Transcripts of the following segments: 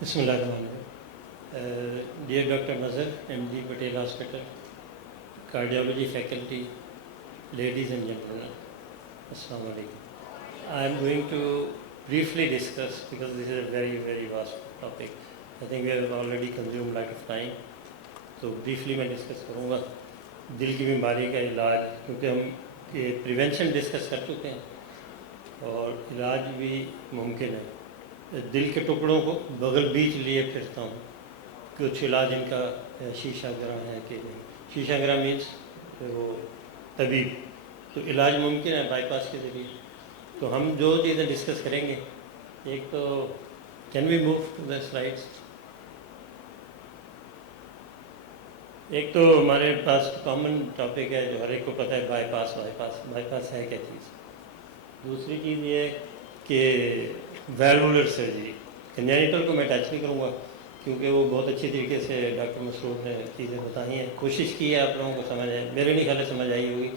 Bismillahirrahmanirrahim. Dear Dr. Nazar, MD Patel Hospital, Cardiology Faculty, ladies and gentlemen, Assalamu alaikum. I am going to briefly discuss, because this is a very, very vast topic. I think we have already consumed a lot of time. तो briefly मैं discuss करूँगा दिल की बीमारी का इलाज, क्योंकि हम ये प्रिवेंशन डिस्कस कर चुके हैं और इलाज भी मुमकिन है। दिल के टुकड़ों को बगल बीच लिए फिरता हूँ, कुछ इलाज इनका शीशाग्रा है कि नहीं। शीशाग्रा मीन्स वो तबीब, तो इलाज मुमकिन है बाईपास के ज़रिए। तो हम जो चीज़ें डिस्कस करेंगे, एक तो can we move to the slides. एक तो हमारे पास कॉमन टॉपिक है जो हर एक को पता है, बाईपास। बाईपास है क्या चीज़। दूसरी चीज़ ये कि वैल्वुलर सर्जरी, कंजेनिटल को मैं टच नहीं करूँगा क्योंकि वो बहुत अच्छी तरीके से डॉक्टर मसरूर ने चीज़ें बताई हैं, कोशिश की है आप लोगों को समझ आए। मेरे नहीं ख्याल समझ आई होगी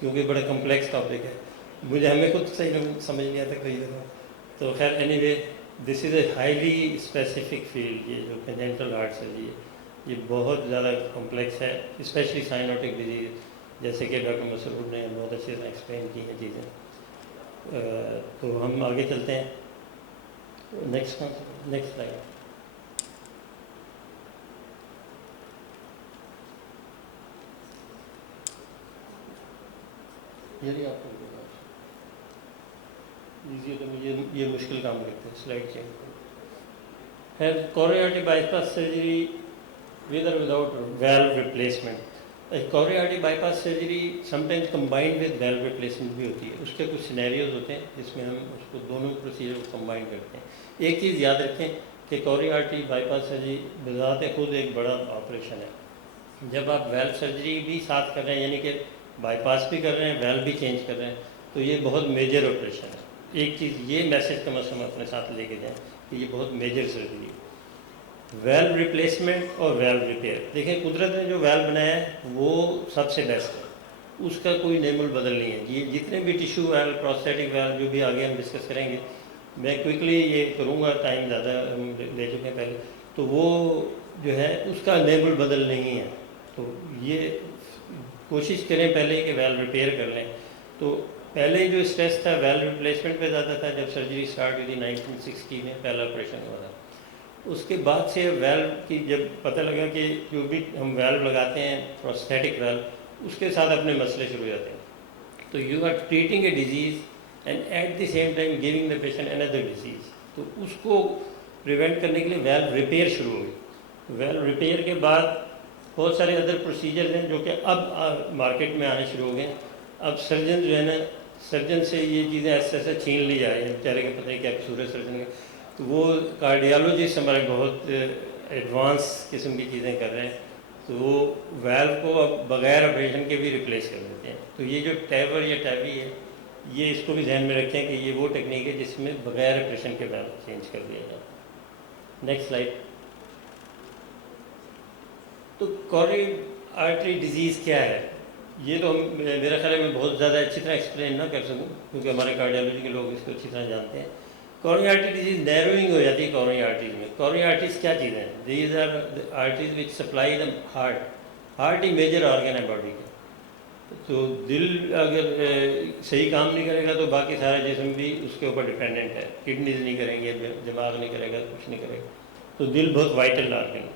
क्योंकि बड़ा कम्प्लेक्स टॉपिक है, मुझे हमें खुद सही समझ नहीं आता कई दफ़ा। तो खैर anyway, this is a highly specific field. ये जो कंजेनिटल हार्ट सर्जरी है ये बहुत ज़्यादा कॉम्प्लेक्स है, स्पेशली साइनोटिक डिजीज़, जैसे कि डॉक्टर मसरूर ने बहुत अच्छे से एक्सप्लेन की हैं चीज़ें। तो हम आगे चलते हैं। Next slide. यदि आपको लीजिए तो मुझे ये मुश्किल काम लगता है, स्लाइड चेंज है। Coronary artery bypass surgery with और without valve replacement. Coronary artery bypass surgery sometimes combined with valve replacement भी होती है। उसके कुछ सिनेरियोज होते हैं जिसमें हम उसको दोनों प्रोसीजर को कंबाइन करते हैं। एक चीज़ याद रखें कि कोरोनरी आर्टरी बाईपास सर्जरी बजात खुद एक बड़ा ऑपरेशन है। जब आप वैल्व सर्जरी भी साथ कर रहे हैं, यानी कि बाईपास भी कर रहे हैं, वैल्व भी चेंज कर रहे हैं, तो ये बहुत मेजर ऑपरेशन है। एक चीज़ ये मैसेज कम अज़ कम अपने साथ लेके जाएँ कि ये बहुत मेजर सर्जरी है। वैल्व रिप्लेसमेंट और वैल्व रिपेयर, देखें कुदरत ने जो वैल्व बनाया है वो सबसे बेस्ट है, उसका कोई नेमुल बदल नहीं है। ये जितने भी टिश्यू वैल्व, प्रोस्थेटिक वैल्व जो भी आगे हम डिस्कस करेंगे, मैं क्विकली ये करूँगा, टाइम ज़्यादा हम ले चुके हैं पहले, तो वो जो है उसका नेमुल बदल नहीं है। तो ये कोशिश करें पहले कि वैल्व रिपेयर कर लें। तो पहले जो स्ट्रेस था वैल्व रिप्लेसमेंट पे ज़्यादा था जब सर्जरी स्टार्ट हुई थी 1960 में, पहला ऑपरेशन हुआ था। उसके बाद से वैल्व की जब पता लगा कि जो भी हम वैल्व लगाते हैं प्रोस्थेटिक वैल्व, उसके साथ अपने मसले शुरू हो जाते हैं। तो you are treating a disease and at the same time giving the patient another disease. तो उसको प्रिवेंट करने के लिए वैल्व रिपेयर शुरू हो गई। वैल्व रिपेयर के बाद बहुत सारे अदर प्रोसीजर हैं जो कि अब मार्केट में आने शुरू हो गए। अब सर्जन जो है ना, सर्जन से ये चीज़ें ऐसे ऐसे छीन ली जा रही हैं, बेचारे के पता नहीं क्या कसूर है सर्जन का। तो वो कार्डियोलॉजिस्ट हमारे बहुत एडवांस किस्म की चीज़ें कर रहे हैं, तो वो वैल्व को अब बग़ैर ऑपरेशन के भी रिप्लेस कर देते हैं। तो ये जो टैवर या टैवी है, ये इसको भी ध्यान में रखें कि ये वो टेक्निक है जिसमें बग़ैर ऑपरेशन के वैल्व चेंज कर दिया जाए। Next slide. तो कोरोनरी आर्टरी डिजीज़ क्या है, ये तो हम मेरा ख्याल है मैं बहुत ज़्यादा अच्छी तरह एक्सप्लेन ना कर सकूँ क्योंकि हमारे कार्डियोलॉजी के लोग इसको अच्छी तरह जानते हैं। कोरोनरी आर्टरी डिजीज़ नैरोइंग हो जाती है कोरोनरी आर्टरीज में। कोरोनरी आर्टरीज क्या चीज़ें हैं? These are the arteries which supply the heart. Heart ही मेजर ऑर्गन है बॉडी का। तो दिल अगर सही काम नहीं करेगा तो बाकी सारा जिस्म भी उसके ऊपर डिपेंडेंट है। किडनीज नहीं करेंगे, दिमाग नहीं करेगा, कुछ नहीं करेगा। तो दिल बहुत वाइटल ऑर्गन है।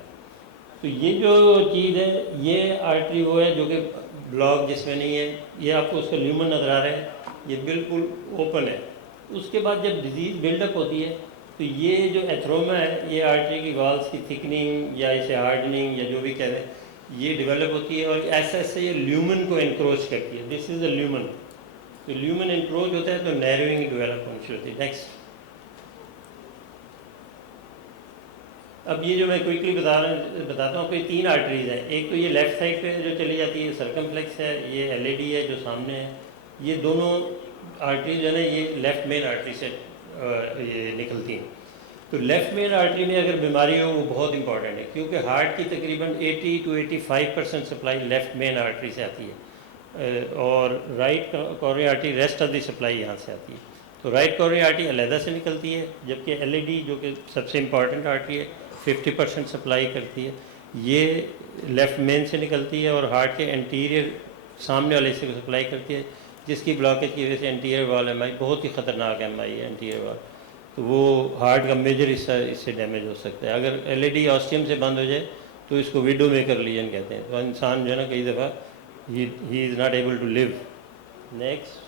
तो ये जो चीज़ है, ये आर्टरी वो है जो कि ब्लॉक जिसमें नहीं है। ये आपको उसका ल्यूमन नज़र आ रहा है, ये बिल्कुल ओपन है। उसके बाद जब डिजीज़ बिल्डअप होती है तो ये जो एथ्रोमा है, ये आर्टरी की वॉल्स की थिकनिंग या इसे हार्डनिंग या जो भी कह रहे हैं, ये डेवलप होती है और ऐसे ऐसे ये ल्यूमन को एनक्रोच करती है। This is the lumen. तो ल्यूमन एनक्रोच होता है तो नैरोइंग डेवलप होनी शुरू होती है। नेक्स्ट। अब ये जो मैं क्विकली बताता हूँ, कोई 3 आर्टरीज हैं। एक तो ये लेफ़्ट साइड पे जो चली जाती है सर्कमफ्लेक्स है, ये एलएडी है जो सामने है। ये दोनों आर्टरी जो है ना, ये लेफ़्ट मेन आर्टरी से ये निकलती हैं। तो लेफ़्ट मेन आर्टरी में अगर बीमारी हो वो बहुत इंपॉर्टेंट है क्योंकि हार्ट की तकरीबन 80 to 85% supply left main artery से आती है और right coronary artery rest of the supply यहाँ से आती है। तो राइट कोरोनरी आर्टरी अलहदा से निकलती है, जबकि एलएडी जो कि सबसे इम्पॉर्टेंट आर्टरी है 50% सप्लाई करती है, ये लेफ़्ट मेन से निकलती है और हार्ट के एंटीरियर सामने वाले हिस्से को सप्लाई करती है, जिसकी ब्लॉकेज की वजह से एंटीरियर वाल एमआई बहुत ही ख़तरनाक एमआई है एंटीरियर वाल, तो वो हार्ट का मेजर हिस्सा इससे डैमेज हो सकता है। अगर एलएडी ऑस्टियम से बंद हो जाए तो इसको विडो मेकर लीजन कहते हैं, तो इंसान जो है ना कई दफ़ा he is not able to live. Next,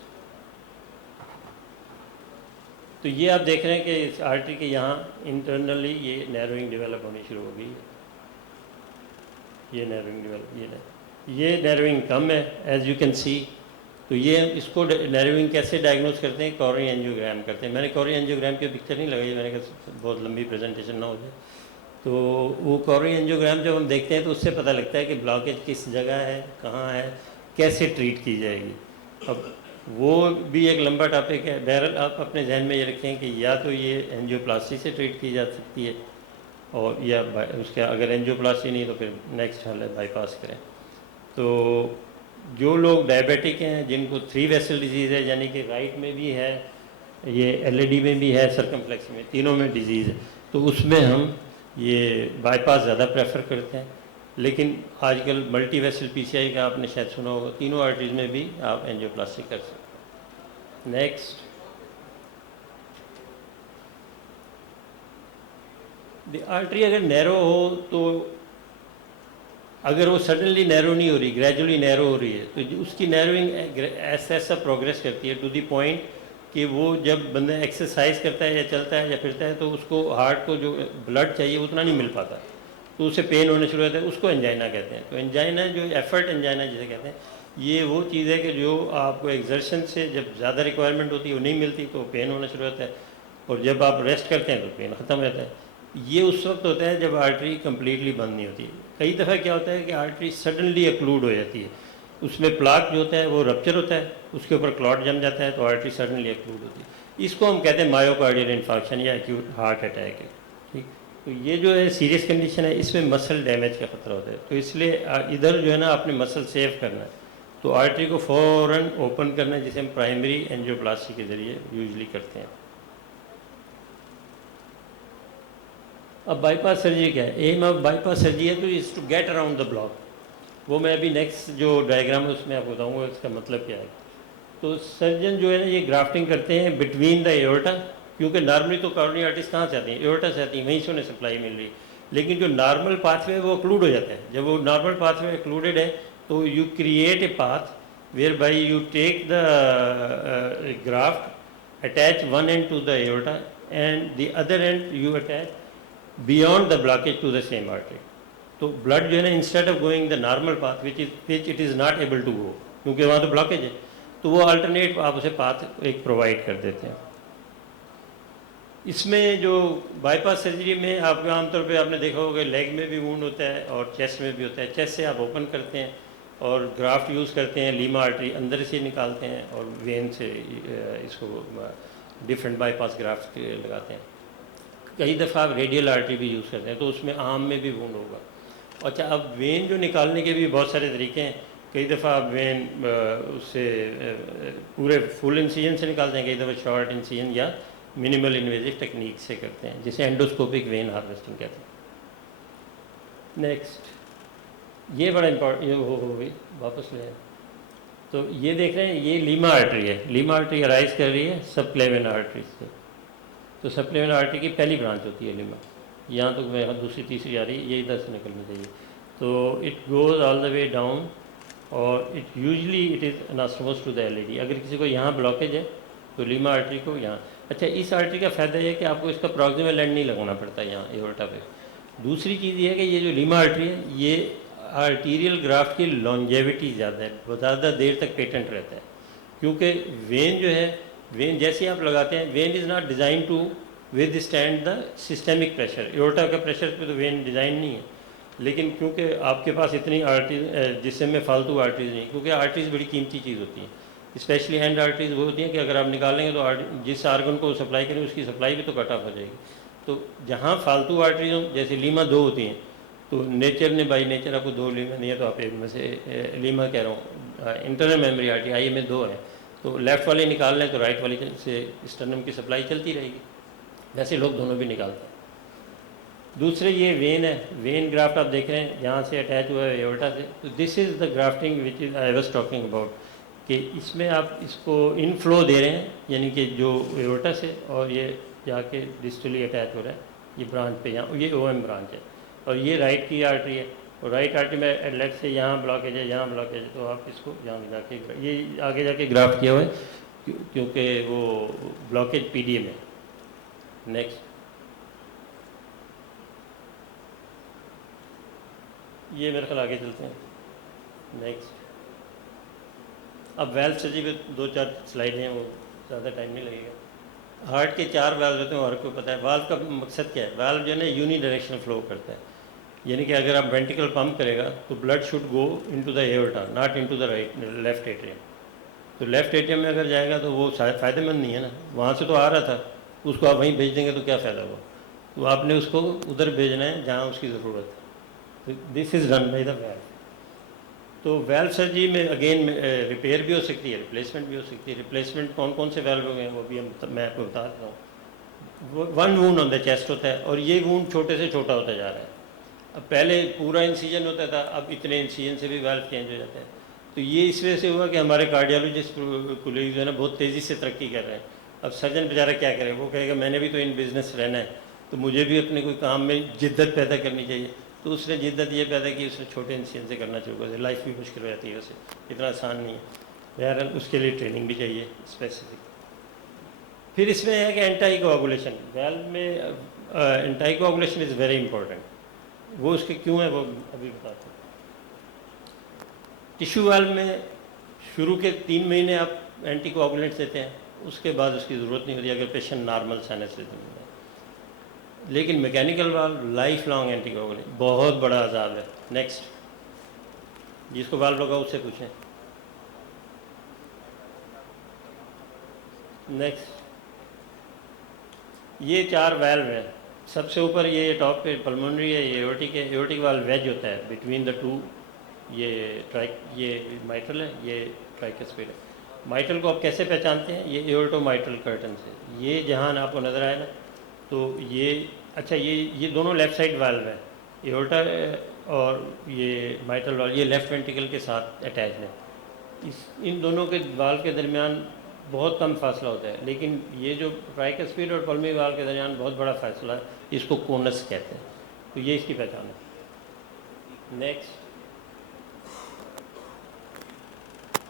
तो ये आप देख रहे हैं कि इस आर्टरी के यहाँ इंटरनली ये नैरोइंग डेवलप होनी शुरू हो गई है, ये नैरोइंग डेवलप, ये नैरोइंग कम है एज यू कैन सी। तो ये इसको नैरोइंग कैसे डायग्नोज करते हैं, कोरोनरी एंजियोग्राम करते हैं। मैंने कोरोनरी एंजियोग्राम की पिक्चर नहीं लगाई, मैंने कहा बहुत लंबी प्रेजेंटेशन ना हो जाए, तो वो कोरोनरी एंजियोग्राम जब हम देखते हैं तो उससे पता लगता है कि ब्लॉकेज किस जगह है, कहाँ है, कैसे ट्रीट की जाएगी। अब वो भी एक लंबा टॉपिक है। बहरहाल आप अपने जहन में ये रखें कि या तो ये एंजियोप्लास्टी से ट्रीट की जा सकती है, और या उसका अगर एंजियोप्लास्टी नहीं तो फिर नेक्स्ट हल है बाईपास करें। तो जो लोग डायबिटिक हैं, जिनको 3 वेसल डिजीज़ है, यानी कि राइट में भी है, ये एलएडी में भी है, सर्कमफ्लेक्स में, तीनों में डिजीज़ है, तो उसमें हम ये बाईपास ज़्यादा प्रेफर करते हैं। लेकिन आजकल मल्टी वेसल पीसीआई का आपने शायद सुना होगा, तीनों आर्टरीज में भी आप एंजियोप्लास्टी कर सकते हैं। नेक्स्ट, द आर्टरी अगर नैरो हो तो अगर वो सडनली नैरो नहीं हो रही, ग्रेजुअली नैरो हो रही है, तो उसकी नैरोइंग ऐसा ऐसा प्रोग्रेस करती है टू द पॉइंट कि वो जब बंदा एक्सरसाइज करता है या चलता है या फिरता है तो उसको हार्ट को जो ब्लड चाहिए उतना नहीं मिल पाता, तो उसे पेन होने शुरू होता है, उसको एंजाइना कहते हैं। तो एंजाइना जो एफर्ट एंजाइना जिसे कहते हैं, ये वो चीज़ है कि जो आपको एक्सर्शन से जब ज़्यादा रिक्वायरमेंट होती है वो नहीं मिलती तो पेन होना शुरू होता है, और जब आप रेस्ट करते हैं तो पेन ख़त्म रहता है। ये उस वक्त होता है जब आर्टरी कम्प्लीटली बंद नहीं होती। कई दफ़ा क्या होता है कि आर्टरी सडनली अक्लूड हो जाती है, उसमें प्लाक जो होता है वो रप्चर होता है, उसके ऊपर क्लॉट जम जाता है, तो आर्टरी सडनली अक्लूड होती है। इसको हम कहते हैं मायोकार्डियल इन्फार्क्शन या एक्यूट हार्ट अटैक है। ठीक, तो ये जो है सीरियस कंडीशन है, इसमें मसल डैमेज का खतरा होता है, तो इसलिए इधर जो है ना अपने मसल सेव करना है, तो आर्टरी को फ़ौरन ओपन करना है, जिसे हम प्राइमरी एंजियोप्लास्टी के ज़रिए यूजली करते हैं। अब बाईपास सर्जरी क्या है? एम ऑफ बाईपास सर्जरी है तो is to get around the block, वो मैं अभी नेक्स्ट जो डायग्राम है उसमें आपको बताऊंगा इसका मतलब क्या है। तो सर्जन जो है ना ये ग्राफ्टिंग करते हैं बिटवीन द एओर्टा, क्योंकि नॉर्मली तो कोरोनरी आर्टरीज कहाँ से आती हैं, एओर्टा से आती हैं, वहीं से उन्हें सप्लाई मिल रही, लेकिन जो नॉर्मल पाथवे है वो अक्लूड हो जाता है। जब वो नॉर्मल पाथवे अक्लूडेड है तो you create a path whereby you take the graft, attach one end to the aorta and the other end you attach beyond the blockage to the same artery. तो blood जो है ना instead of going the normal path which it is not able to go, क्योंकि वहाँ तो blockage है, तो वो अल्टरनेट आप उसे पाथ एक प्रोवाइड कर देते हैं। इसमें जो बाईपास सर्जरी में आप आमतौर पे आपने देखा होगा लेग में भी वूंड होता है और चेस्ट में भी होता है। चेस्ट से आप ओपन करते हैं और ग्राफ्ट यूज़ करते हैं, लीमा आर्टरी अंदर से निकालते हैं और वेन से इसको डिफरेंट बाईपास ग्राफ्ट लगाते हैं। कई दफ़ा आप रेडियल आर्टरी भी यूज़ करते हैं, तो उसमें आर्म में भी वूंड होगा। अच्छा, अब वेन जो निकालने के भी बहुत सारे तरीके हैं। कई दफ़ा आप वेन उससे पूरे फुल इंसिजन से निकालते हैं, कई दफ़ा शॉर्ट इंसिजन या मिनिमल इन्वेजिव टेक्निक से करते हैं, जिसे एंडोस्कोपिक वेन हार्वेस्टिंग कहते हैं। नेक्स्ट, ये बड़ा इम्पोर्टेंट हो गई, वापस ले आए। तो ये देख रहे हैं, ये लीमा आर्टरी है। लीमा आर्टरी अराइज कर रही है सबक्लेवियन आर्टरी से। तो सबक्लेवियन आर्टरी की पहली ब्रांच होती है लीमा, यहाँ तो मैं दूसरी तीसरी आ रही है, ये इधर से निकलनी चाहिए। तो it goes all the way down और it usually it is anastomosed to the LAD. अगर किसी को यहाँ ब्लॉकेज है तो लीमा आर्टरी को यहाँ, अच्छा इस आर्टरी का फ़ायदा ये है कि आपको इसका प्रॉक्सिमल एंड नहीं लगाना पड़ता यहाँ एओर्टा पे। दूसरी चीज़ ये है कि ये जो लीमा आर्टरी है ये आर्टीरियल ग्राफ्ट की लॉन्जेविटी ज़्यादा है, ज़्यादा देर तक पेटेंट रहता है, क्योंकि वेन जो है, वेन जैसे आप लगाते हैं, vein is not design to withstand the systemic pressure. Aorta का प्रेशर पे तो वेन डिज़ाइन नहीं है, लेकिन क्योंकि आपके पास इतनी आर्टरीज, जिससे में फालतू आर्टरीज नहीं, क्योंकि आर्टरीज बड़ी कीमती चीज़ होती है, स्पेशली हैंड आर्टरीज वो होती हैं कि अगर आप निकालेंगे तो जिस आर्गन को सप्लाई करें उसकी सप्लाई भी तो कट ऑफ हो जाएगी। तो जहाँ फालतू आर्टरीज हों, जैसे लीमा 2 होती हैं, तो नेचर ने बाई नेचर आपको 2 लीमा नहीं है, तो आप एक में से लीमा कह रहा हूँ, इंटरनल मेमोरी आर्टरी आई में 2 है, तो लेफ़्ट वाली निकाल लें तो राइट वाली से स्टर्नम की सप्लाई चलती रहेगी। वैसे लोग दोनों भी निकालते हैं। दूसरे ये वेन है, वेन ग्राफ्ट आप देख रहे हैं यहाँ से अटैच हुआ है एओर्टा से। तो this is the grafting which is I was talking about, कि इसमें आप इसको इनफ्लो दे रहे हैं, यानी कि जो एओर्टा से, और ये जाके डिस्टली अटैच हो रहा है ये ब्रांच पे, यहाँ ये ओएम ब्रांच है, और ये राइट की आर्टरी है, और राइट आर्टरी में लेफ्ट से यहाँ ब्लॉकेज है, यहाँ ब्लॉकेज है, तो आप इसको यहाँ जाके ये आगे जाके ग्राफ्ट किया हुआ है क्योंकि वो ब्लॉकेज पीडीएम है। नेक्स्ट, ये मेरे ख्याल आगे चलते हैं। नेक्स्ट, अब वेल्व सर्जरी पे 2-4 स्लाइड हैं, वो ज़्यादा टाइम नहीं लगेगा। हार्ट के 4 वाल्व होते हैं, हर को पता है। वाल्व का मकसद क्या है? वाल्व जो है ना यूनी डायरेक्शनल फ्लो करता है, यानी कि अगर आप वेंट्रिकल पंप करेगा तो blood should go into the aorta, not into the left atrium. तो लेफ्ट एट्रियम में अगर जाएगा तो वो फ़ायदेमंद नहीं है ना, वहाँ से तो आ रहा था, उसको आप वहीं भेज देंगे तो क्या फ़ायदा हुआ। तो आपने उसको उधर भेजना है जहाँ उसकी ज़रूरत है। तो this is done by the valve. तो वेल्व सर्जरी में अगेन रिपेयर भी हो सकती है, रिप्लेसमेंट भी हो सकती है। रिप्लेसमेंट कौन कौन से वेल्व हो गए वो भी मैं आपको बता देता हूँ। 1 वूंड ऑन द चेस्ट होता है, और ये वूंड छोटे से छोटा होता जा रहा है। अब पहले पूरा इंसीजन होता था, अब इतने इंसीजन से भी वेल्व चेंज हो जाते हैं। तो ये इस वजह से हुआ कि हमारे कार्डियोलॉजिस्ट कोलीग जो है ना बहुत तेज़ी से तरक्की कर रहे हैं। अब सर्जन बेचारा क्या करे, वो कहेगा मैंने भी तो इन बिज़नेस रहना है, तो मुझे भी अपने कोई काम में जिद्दत पैदा करनी चाहिए। तो उसने जिद्दत ये पैदा की, उसने छोटे इंसीजन से करना शुरू कर दिया। लाइफ भी मुश्किल हो जाती है उसे, इतना आसान नहीं है। बहरहाल उसके लिए ट्रेनिंग भी चाहिए स्पेसिफिक। फिर इसमें है कि एंटाई कोआगुलेशन, वेल्व में anti coagulation is very important. वो उसके क्यों है वो अभी बताते हैं। टिश्यू वाल्व में शुरू के 3 महीने आप एंटी कोआगुलेंट्स देते हैं, उसके बाद उसकी ज़रूरत नहीं होती अगर पेशेंट नॉर्मल साइनस रिदम में है। लेकिन mechanical valve life long anti coagulant, बहुत बड़ा अजाब है। नेक्स्ट, जिसको वाल्व लगा उससे पूछें। नेक्स्ट, ये 4 वाल्व हैं। सबसे ऊपर ये टॉप पे पल्मोनरी है, ये एओर्टिक वाल्व वेज होता है बिटवीन द टू। ये माइट्रल है, ये ट्राइकस्पिड है। माइट्रल को आप कैसे पहचानते हैं? ये एओर्टो माइट्रल कर्टन से, ये जहाँ आपको नज़र आए ना, तो ये अच्छा, ये दोनों लेफ़्ट साइड वाल्व है, एओर्टा और ये माइट्रल वाल्व, ये लेफ़्ट वेंट्रिकल के साथ अटैच है। इन दोनों के वाल्व के दरमियान बहुत कम फासला होता है, लेकिन ये जो ट्राइकस्पिड और पल्मोनरी वाल्व के दरमियान बहुत बड़ा फासला है, इसको कोनस कहते हैं। तो ये इसकी पहचान है। नेक्स्ट,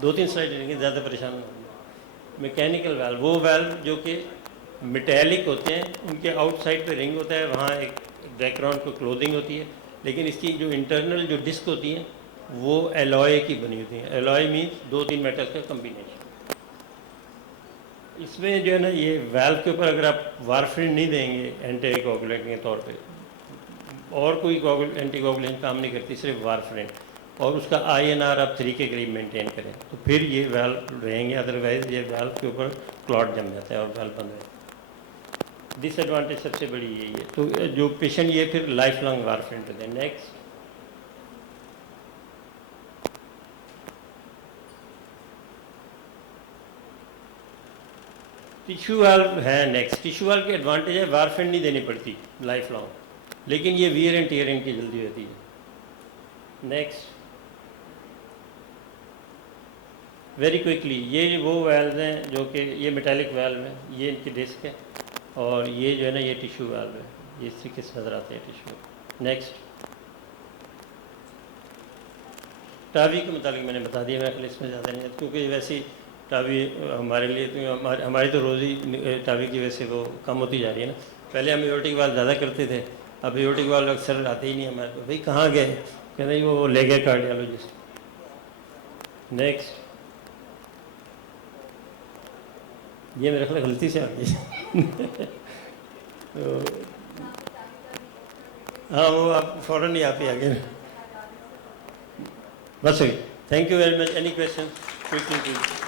2-3 स्लाइड लेंगे, ज़्यादा परेशान। मैकेनिकल वाल्व, वो वाल्व जो कि मेटेलिक होते हैं, उनके आउटसाइड पे रिंग होता है, वहाँ एक बैकग्राउंड को क्लोथिंग होती है, लेकिन इसकी जो इंटरनल जो डिस्क होती है वो एलॉय की बनी होती है। एलॉय मीन्स 2-3 मेटल्स का कम्बिनेशन। इसमें जो है ना, ये वाल्व के ऊपर अगर आप वारफरिन नहीं देंगे एंटी कोगुलेंट के तौर पे, और कोई एंटी कोगुलेंट काम नहीं करती, सिर्फ वारफरिन, और उसका INR आप 3 के करीब मेंटेन करें तो फिर ये वाल्व रहेंगे। अदरवाइज ये वाल्व के ऊपर क्लॉट जम जाता है और वाल्व बंद है। डिसएडवांटेज सबसे बड़ी यही है। तो जो पेशेंट ये फिर लाइफ लॉन्ग वारफरिन पे दें। नेक्स्ट, टिश्यू वाल्व है। नेक्स्ट, टिश्यू वाल्व के एडवांटेज है वारफरिन नहीं देनी पड़ती लाइफ लॉन्ग, लेकिन ये वियर एंड टियर इनकी जल्दी होती है। नेक्स्ट, वेरी क्विकली, ये वो वाल्व हैं जो कि ये मेटालिक वाल्व हैं, ये इनकी डिस्क है, और ये जो है ना ये टिश्यू वाल्व है, ये इसी के नज़र आते हैं टिश्यू। नेक्स्ट, टावी के मुताबिक मैंने बता दिया, मैं इसमें ज़्यादा नहीं है, क्योंकि वैसे ही टावी हमारे लिए तो हमारी तो रोज़ी टावी की वजह से वो कम होती जा रही है ना। पहले हम एओर्टिक वाल्व ज़्यादा करते थे, अब एओर्टिक वाल्व अक्सर आते ही नहीं हमारे को। भाई कहाँ गए? कहते हैं वो ले गए कार्डियोलॉजिस्ट। नेक्स्ट, ये मेरे ख्याल गलती से आ गई तो हाँ, वो आप फ़ौरन ही आप ही आ गए। बस हुई। Thank you very much. Any question? Quickly please.